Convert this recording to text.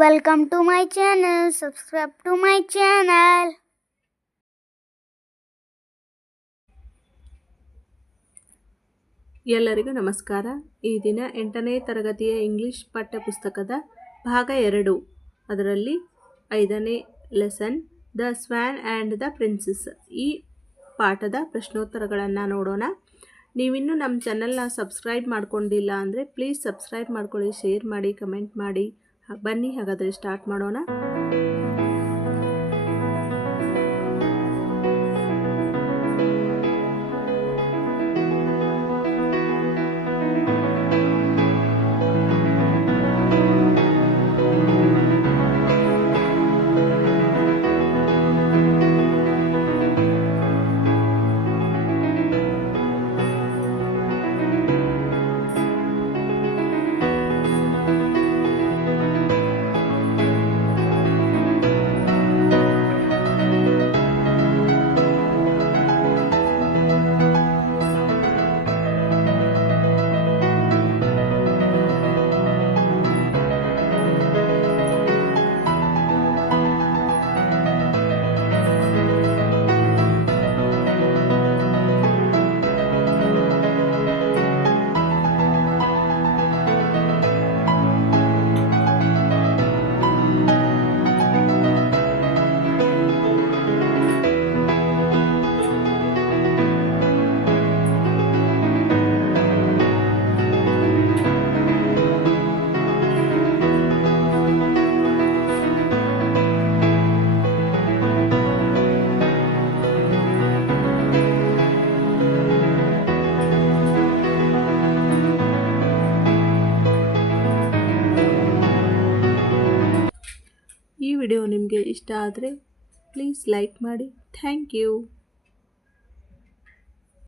Welcome to my channel. Subscribe to my channel. ಎಲ್ಲರಿಗೂ ನಮಸ್ಕಾರ. ಈ ದಿನ 8ನೇ ತರಗತಿಯ ಇಂಗ್ಲಿಷ್ ಪಠ್ಯಪುಸ್ತಕದ ಭಾಗ 2 ಅದರಲ್ಲಿ 5ನೇ lesson the swan and the princess ಈ ಪಾಠದ ಪ್ರಶ್ನೋತ್ತರಗಳನ್ನು ನೋಡೋಣ. ನೀವಿನ್ನೂ ನಮ್ಮ ಚಾನಲ್ನ ಸಬ್ಸ್ಕ್ರೈಬ್ ಮಾಡ್ಕೊಂಡಿಲ್ಲ ಅಂದರೆ ಪ್ಲೀಸ್ ಸಬ್ಸ್ಕ್ರೈಬ್ ಮಾಡ್ಕೊಳ್ಳಿ, ಶೇರ್ ಮಾಡಿ, ಕಮೆಂಟ್ ಮಾಡಿ. ಬನ್ನಿ ಹಾಗಾದರೆ ಸ್ಟಾರ್ಟ್ ಮಾಡೋಣ. ಈ ವಿಡಿಯೋ ನಿಮಗೆ ಇಷ್ಟ ಆದರೆ ಪ್ಲೀಸ್ ಲೈಕ್ ಮಾಡಿ. Thank you.